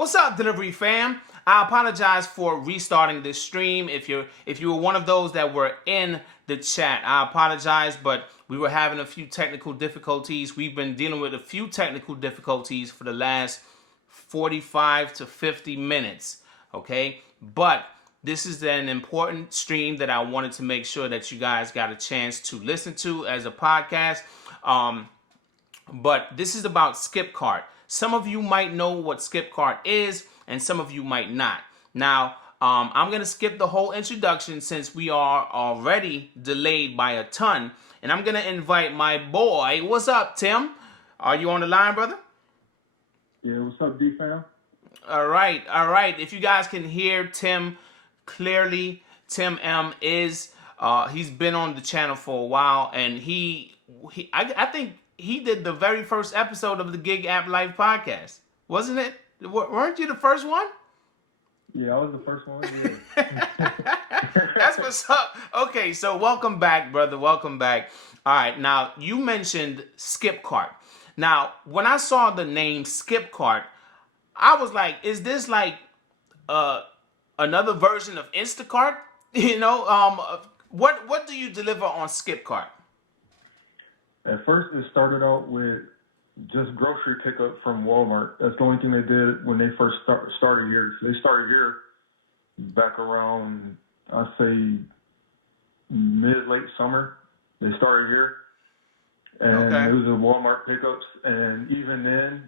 What's up, delivery fam? I apologize for restarting this stream. If you were one of those that were in the chat, I apologize, but we were having a few technical difficulties. We've been dealing with a few technical difficulties for the last 45 to 50 minutes, okay? But this is an important stream that I wanted to make sure that you guys got a chance to listen to as a podcast. But this is about SkipCart. Some of you might know what SkipCart is, and some of you might not. Now, I'm going to skip the whole introduction since we are already delayed by a ton. And I'm going to invite my boy. What's up, Tim? Are you on the line, brother? Yeah, what's up, DFAM? All right. If you guys can hear Tim clearly, Tim M is, he's been on the channel for a while, and I think he did the very first episode of the Gig App Life podcast, wasn't it? Weren't you the first one? Yeah, I was the first one. Yeah. That's what's up. Okay, so welcome back, brother. Welcome back. All right, now you mentioned SkipCart. Now, when I saw the name SkipCart, I was like, is this like another version of Instacart? You know, what do you deliver on SkipCart? At first, it started out with just grocery pickup from Walmart. That's the only thing they did when they first started here. So they started here back around, I'd say, mid-late summer. They started here. And it was a Walmart pickups. And even then,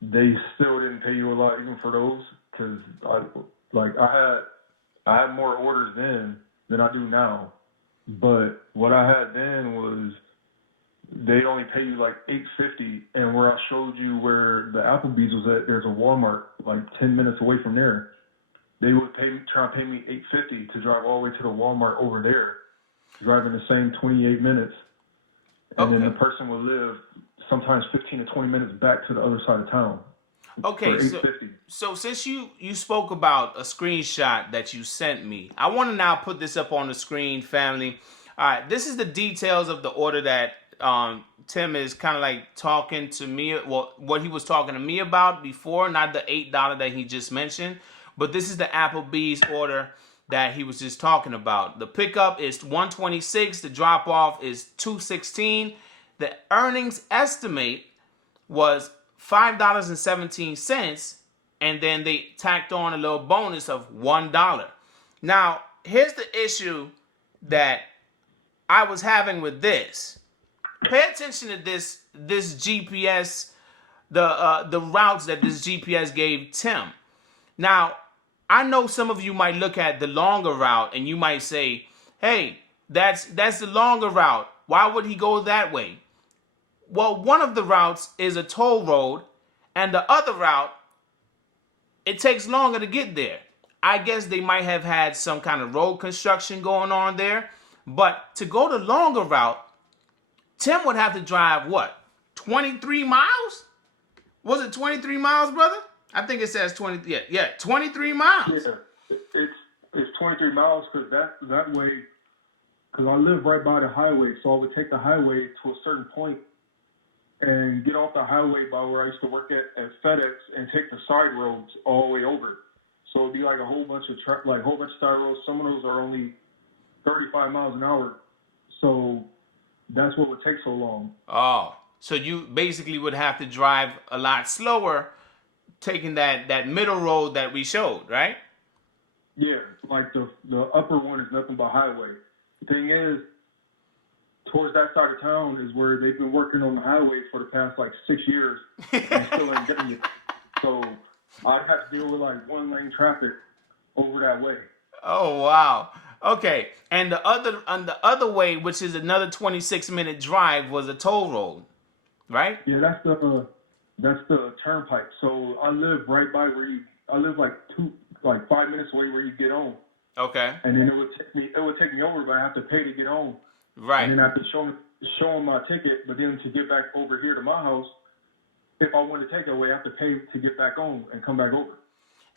they still didn't pay you a lot, even for those. Because I had more orders then than I do now. But what I had then was they only pay you like $8.50, and where I showed you where the Applebee's was at, there's a Walmart like 10 minutes away from there. They would try to pay me $8.50 to drive all the way to the Walmart over there, driving the same 28 minutes, and then the person would live sometimes 15 to 20 minutes back to the other side of town. Okay, so since you spoke about a screenshot that you sent me, I want to now put this up on the screen, family. All right, this is the details of the order that Tim is kind of like talking to me, well, what he was talking to me about before, not the $8 that he just mentioned, but this is the Applebee's order that he was just talking about. The pickup is $126, the drop off is $216. The earnings estimate was $5.17, and then they tacked on a little bonus of $1. Now, here's the issue that I was having with this. Pay attention to this GPS, the routes that this GPS gave Tim. Now, I know some of you might look at the longer route and you might say, hey, that's the longer route. Why would he go that way? Well, one of the routes is a toll road, and the other route, it takes longer to get there. I guess they might have had some kind of road construction going on there, but to go the longer route, Tim would have to drive, what, 23 miles? Was it 23 miles, brother? I think it says 20. Yeah, 23 miles. Yeah, it's 23 miles because that way, because I live right by the highway, so I would take the highway to a certain point and get off the highway by where I used to work at FedEx and take the side roads all the way over. So it'd be like a whole bunch of side roads. Some of those are only 35 miles an hour. So that's what would take so long. Oh, so you basically would have to drive a lot slower, taking that middle road that we showed, right? Yeah, like the upper one is nothing but highway. The thing is, towards that side of town is where they've been working on the highway for the past like 6 years and still ain't getting it. So I'd have to deal with like one lane traffic over that way. Oh wow. Okay, and the other way, which is another 26-minute drive, was a toll road, right? Yeah, that's the turnpike. So I live right by I live like 5 minutes away where you get on. Okay. And then it would take me over, but I have to pay to get on. Right. And then I have to show them my ticket, but then to get back over here to my house, if I want to take it away, I have to pay to get back on and come back over.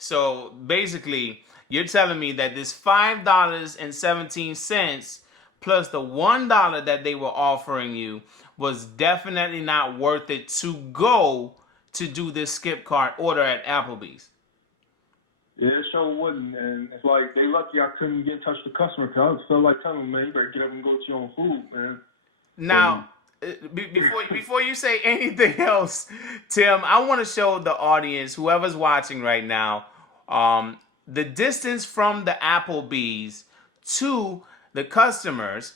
So basically, you're telling me that this $5.17 plus the $1 that they were offering you was definitely not worth it to go to do this SkipCart order at Applebee's? Yeah, it sure wouldn't. And it's like, they lucky I couldn't get in touch with the customer, because I just felt like telling them, man, you better get up and go get your own food, man. Now, before you say anything else, Tim, I want to show the audience, whoever's watching right now, the distance from the Applebee's to the customers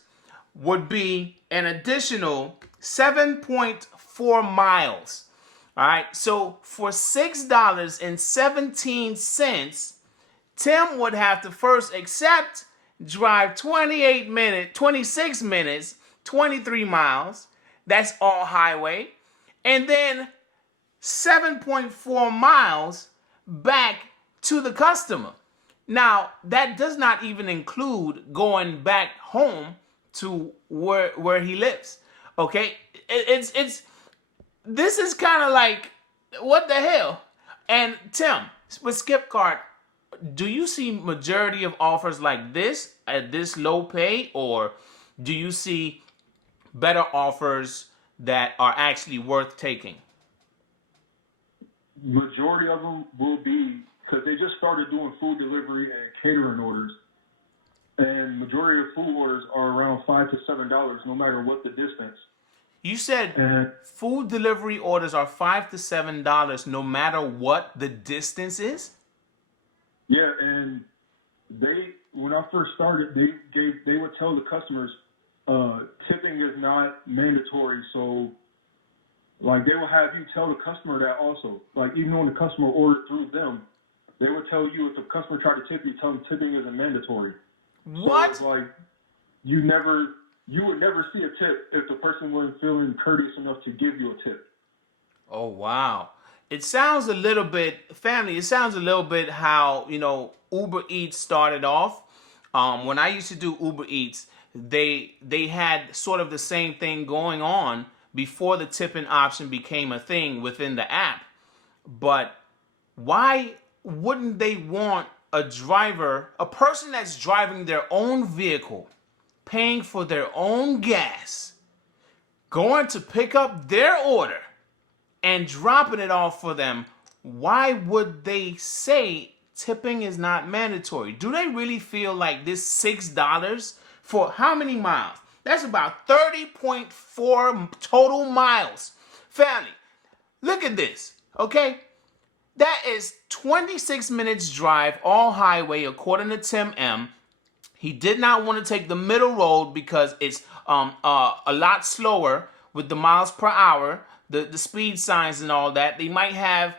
would be an additional 7.4 miles. All right, so for $6.17, Tim would have to first drive 26 minutes, 23 miles. That's all highway. And then 7.4 miles back to the customer. Now, that does not even include going back home to where he lives. Okay? This is kind of like, what the hell? And Tim, with SkipCart, do you see majority of offers like this at this low pay, or do you see better offers that are actually worth taking? Majority of them will be, because they just started doing food delivery and catering orders. And majority of food orders are around $5 to $7, no matter what the distance. You said food delivery orders are $5 to $7 no matter what the distance is? Yeah, and when I first started, they would tell the customers, tipping is not mandatory. So, like, they will have you tell the customer that also. Like, even when the customer ordered through them, they would tell you, if the customer tried to tip you, tell them tipping isn't mandatory. What? So, like, you would never see a tip if the person wasn't feeling courteous enough to give you a tip. Oh, wow. It sounds a little bit, family, it sounds a little bit how, Uber Eats started off. When I used to do Uber Eats, they had sort of the same thing going on before the tipping option became a thing within the app. But why wouldn't they want a person that's driving their own vehicle, paying for their own gas, going to pick up their order and dropping it off for them? Why would they say tipping is not mandatory? Do they really feel like this $6 for how many miles? That's about 30.4 total miles. Family, look at this, okay? That is 26 minutes drive, all highway, according to Tim M. He did not want to take the middle road because it's a lot slower with the miles per hour, the speed signs and all that. They might have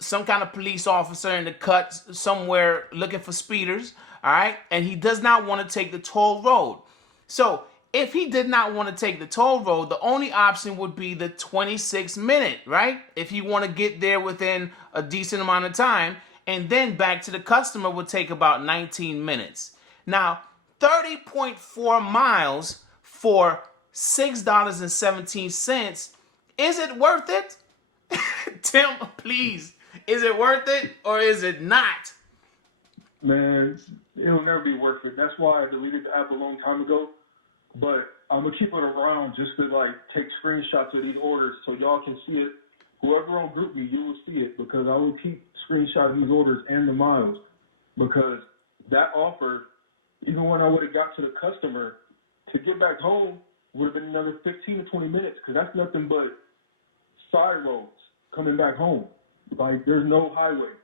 some kind of police officer in the cut somewhere looking for speeders, all right? And he does not want to take the toll road. So if he did not want to take the toll road, the only option would be the 26-minute, right? If you want to get there within a decent amount of time, and then back to the customer would take about 19 minutes. Now, 30.4 miles for $6.17, is it worth it? Tim, please, is it worth it or is it not? Man, it'll never be worth it. That's why I deleted the app a long time ago. But I'm going to keep it around just to, like, take screenshots of these orders so y'all can see it. Whoever on GroupMe, you will see it, because I will keep screenshotting these orders and the miles. Because that offer, even when I would have got to the customer, to get back home would have been another 15 to 20 minutes, because that's nothing but side roads coming back home. Like, there's no highway.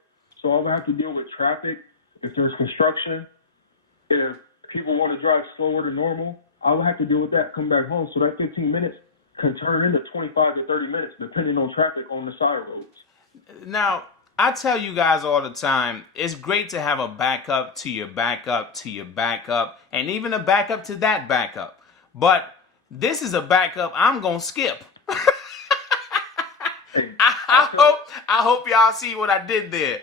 So I would have to deal with traffic, if there's construction, if people want to drive slower than normal. I would have to deal with that coming back home. So that 15 minutes can turn into 25 to 30 minutes, depending on traffic on the side roads. Now, I tell you guys all the time, it's great to have a backup to your backup to your backup, and even a backup to that backup. But this is a backup I'm going to skip. Hey, I hope y'all see what I did there.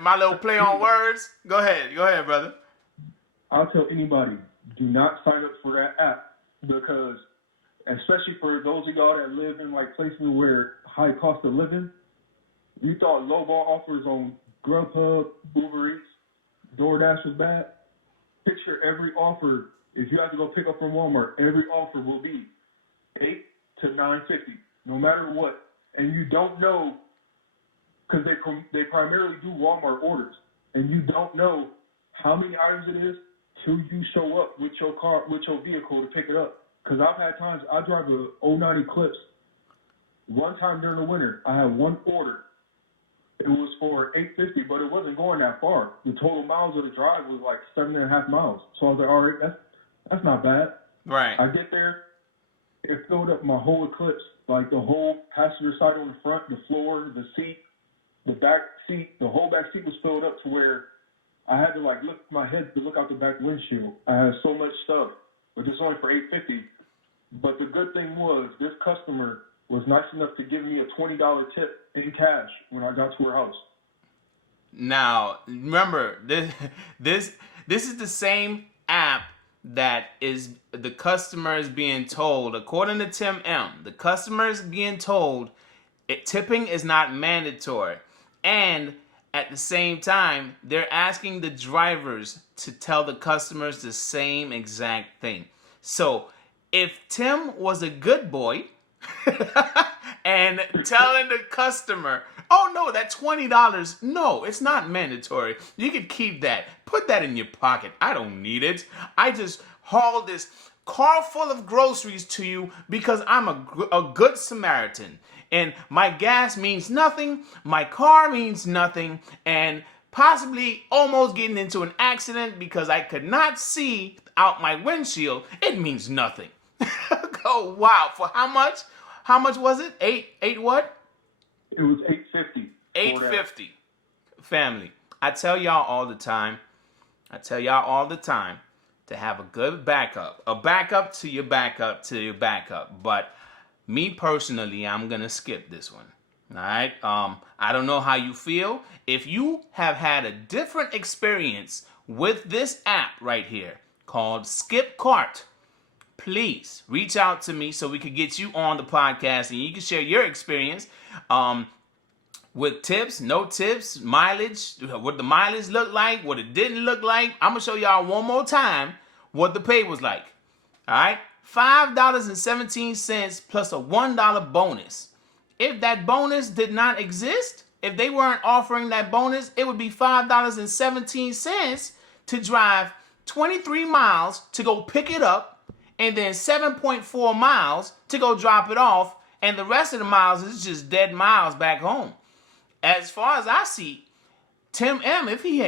My little play on words. Go ahead, brother. I'll tell anybody, do not sign up for that app, because especially for those of y'all that live in, like, places where high cost of living, you thought lowball offers on Grubhub, Uber Eats, DoorDash was bad. Picture every offer. If you have to go pick up from Walmart, every offer will be $8 to $9.50, no matter what. and you don't know, because they primarily do Walmart orders, and you don't know how many items it is till you show up with your car, with your vehicle to pick it up. Because I've had times, I drive a '09 Eclipse. One time during the winter, I had one order. It was for $850, but it wasn't going that far. The total miles of the drive was like 7.5 miles. So I was like, all right, that's not bad. Right. I get there, it filled up my whole Eclipse, like the whole passenger side on the front, the floor, the seat, the back seat, the whole back seat was filled up to where I had to like lift my head to look out the back windshield. I had so much stuff, but it's only for $850. But the good thing was this customer was nice enough to give me a $20 tip in cash when I got to her house. Now, remember, this is the same app that is the customer is being told, according to Tim M., the customer is being told tipping is not mandatory. And at the same time, they're asking the drivers to tell the customers the same exact thing. So if Tim was a good boy and telling the customer, oh no, that $20, no, it's not mandatory. You can keep that. Put that in your pocket. I don't need it. I just hauled this car full of groceries to you because I'm a good Samaritan. And my gas means nothing. My car means nothing. And possibly almost getting into an accident because I could not see out my windshield. It means nothing. Oh, wow. For how much? How much was it? Eight what? It was $850. $850. Family, I tell y'all all the time to have a good backup. A backup to your backup to your backup. But me personally, I'm going to skip this one. All right? I don't know how you feel. If you have had a different experience with this app right here called SkipCart, please reach out to me so we can get you on the podcast and you can share your experience with tips, no tips, mileage, what the mileage looked like, what it didn't look like. I'm going to show y'all one more time what the pay was like. All right? $5.17 plus a $1 bonus. If that bonus did not exist, if they weren't offering that bonus, it would be $5.17 to drive 23 miles to go pick it up, and then 7.4 miles to go drop it off, and the rest of the miles is just dead miles back home. As far as I see, Tim M., if he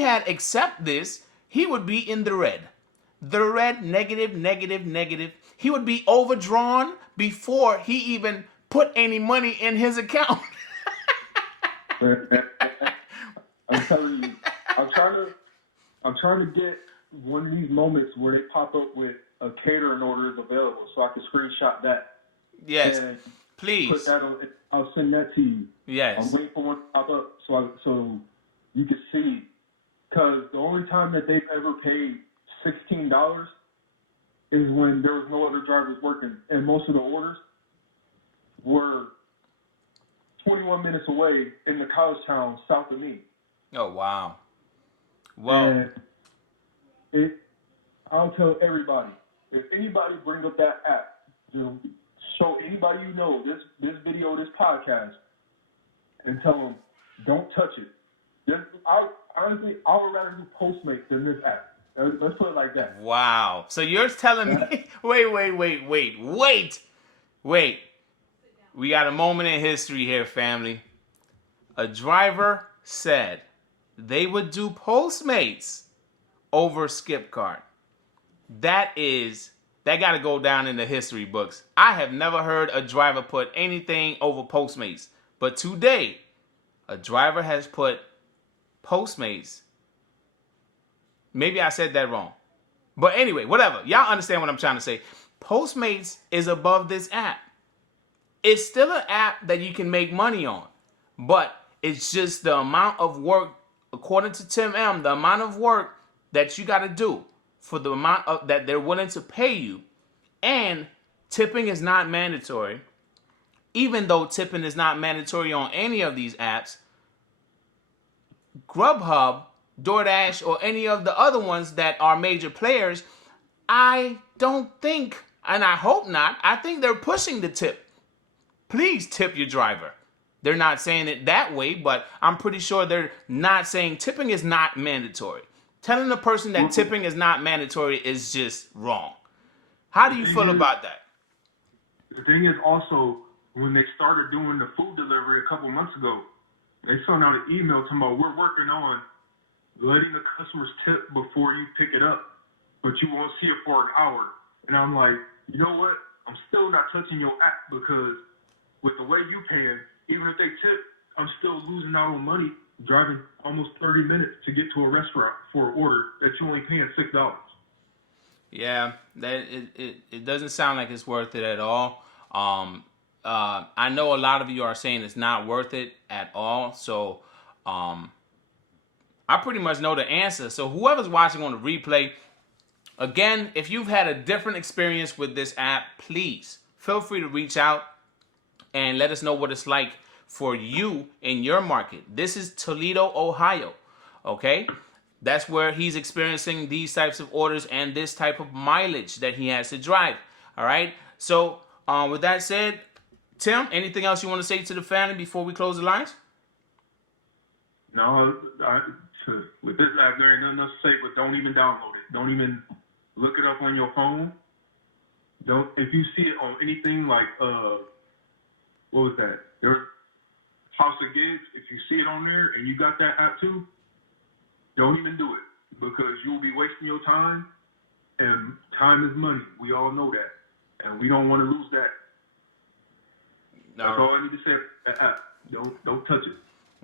had accepted this, he would be in the red. The red, negative. He would be overdrawn before he even put any money in his account. I'm telling you, I'm trying to get one of these moments where they pop up with a catering order is available, so I can screenshot that. Yes, and please. Put that on, I'll send that to you. Yes. I'm waiting for one to pop up so you can see. Because the only time that they've ever paid $16 is when there was no other drivers working, and most of the orders were 21 minutes away in the college town south of me. Oh, wow. Well, and I'll tell everybody, if anybody bring up that app, just show anybody you know this video, this podcast, and tell them, don't touch it. Honestly, I would rather do Postmates than this app. Let's put it like that. Wow. So you're telling me, wait. We got a moment in history here, family. A driver said they would do Postmates over SkipCart. That got to go down in the history books. I have never heard a driver put anything over Postmates. But today, a driver has put Postmates. Maybe I said that wrong. But anyway, whatever. Y'all understand what I'm trying to say. Postmates is above this app. It's still an app that you can make money on. But it's just the amount of work, according to Tim M., the amount of work that you got to do for the amount that they're willing to pay you. And tipping is not mandatory. Even though tipping is not mandatory on any of these apps, Grubhub, DoorDash, or any of the other ones that are major players, I don't think, and I hope not, I think they're pushing the tip please tip your driver. They're not saying it that way, but I'm pretty sure they're not saying tipping is not mandatory. Telling the person that tipping is not mandatory is just wrong. How do you feel about that? The thing is also, when they started doing the food delivery a couple months ago, they sent out an email talking about we're working on letting the customers tip before you pick it up, but you won't see it for an hour. And I'm like, you know what? I'm still not touching your app because with the way you paying, even if they tip, I'm still losing out on money driving almost 30 minutes to get to a restaurant for an order that you're only paying $6. Yeah, that it doesn't sound like it's worth it at all. I know a lot of you are saying it's not worth it at all. So I pretty much know the answer. So whoever's watching on the replay, again, if you've had a different experience with this app, please feel free to reach out and let us know what it's like for you in your market. This is Toledo, Ohio, okay? That's where he's experiencing these types of orders and this type of mileage that he has to drive, all right? So with that said, Tim, anything else you want to say to the family before we close the lines? No, with this app, there ain't nothing else to say, but don't even download it. Don't even look it up on your phone. If you see it on anything like, what was that? There's House of Gigs. If you see it on there and you got that app too, don't even do it because you'll be wasting your time, and time is money. We all know that, and we don't want to lose that. That's all I need to say. That app. Don't touch it.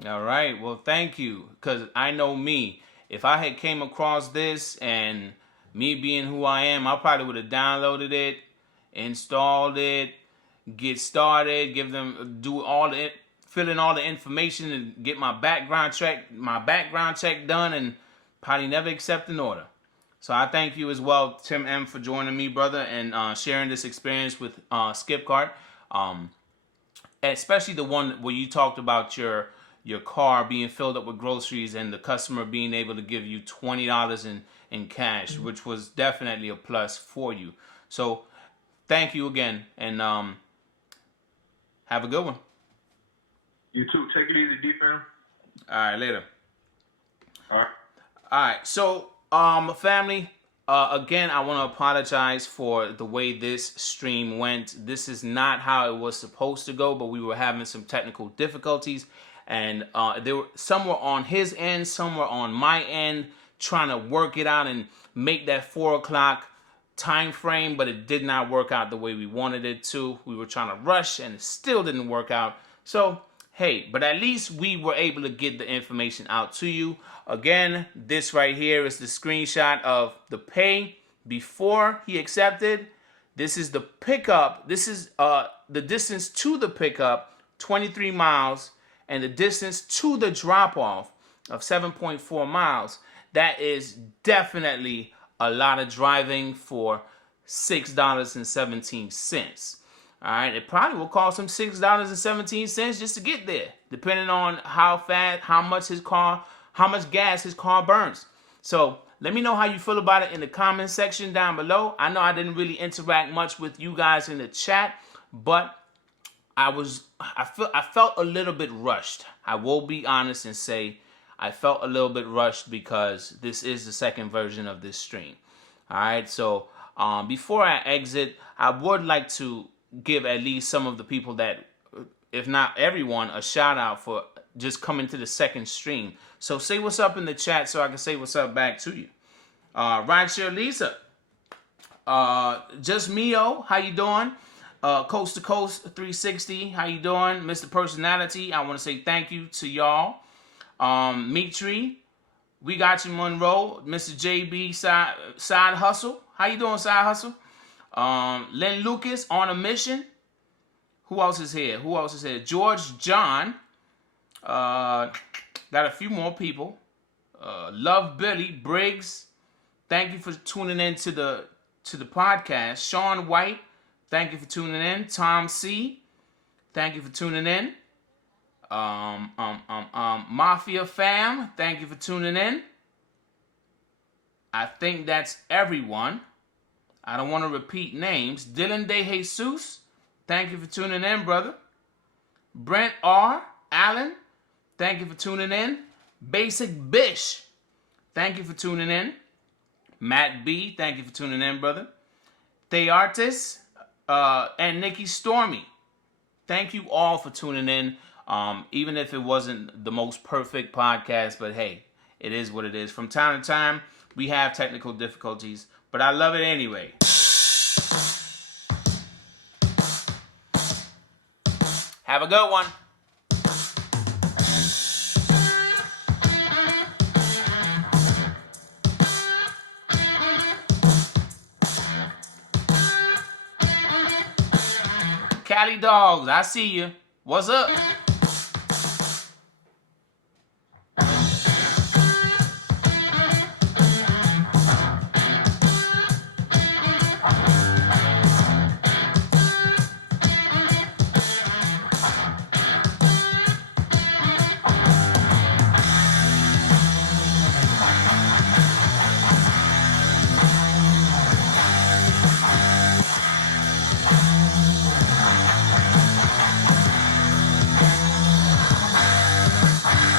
All right. Well, thank you, because I know me. If I had came across this and me being who I am, I probably would have downloaded it, installed it, get started, fill in all the information and get my background check done, and probably never accept an order. So I thank you as well, Tim M, for joining me, brother, and sharing this experience with SkipCart. Especially the one where you talked about your car being filled up with groceries and the customer being able to give you $20 in cash, which was definitely a plus for you. So thank you again, and have a good one. You too. Take it easy, DFAM. All right, later. All right. So, family, again, I want to apologize for the way this stream went. This is not how it was supposed to go, but we were having some technical difficulties, and some were on his end, some were on my end, trying to work it out and make that 4 o'clock time frame, but it did not work out the way we wanted it to. We were trying to rush, and it still didn't work out. So, hey, but at least we were able to get the information out to you. Again, this right here is the screenshot of the pay before he accepted. This is the pickup. This is the distance to the pickup, 23 miles, and the distance to the drop-off of 7.4 miles. That is definitely a lot of driving for $6.17. All right, it probably will cost him $6.17 just to get there, depending on how fast, how much gas his car burns. So let me know how you feel about it in the comment section down below. I know I didn't really interact much with you guys in the chat, but I felt a little bit rushed. I will be honest and say I felt a little bit rushed because this is the second version of this stream. All right, so before I exit, I would like to give at least some of the people that, if not everyone, a shout out for just coming to the second stream. So say what's up in the chat so I can say what's up back to you. Rideshare Lisa, Just Mio, how you doing? Coast to Coast 360, how you doing? Mr. Personality, I want to say thank you to y'all. Meat Tree, we got you, Monroe. Mr. JB Side Hustle, how you doing, Side Hustle? Len Lucas, On a Mission. Who else is here? George John. Got a few more people. Love Billy Briggs. Thank you for tuning in to the podcast. Sean White, thank you for tuning in. Tom C, thank you for tuning in. Mafia Fam, thank you for tuning in. I think that's everyone. I don't want to repeat names. Dylan De Jesus, thank you for tuning in, brother. Brent R. Allen, thank you for tuning in. Basic Bish, thank you for tuning in. Matt B, thank you for tuning in, brother. Theartis and Nikki Stormy, thank you all for tuning in. Even if it wasn't the most perfect podcast, but hey, it is what it is. From time to time, we have technical difficulties, but I love it anyway. Have a good one. Cali Dogs, I see you. What's up?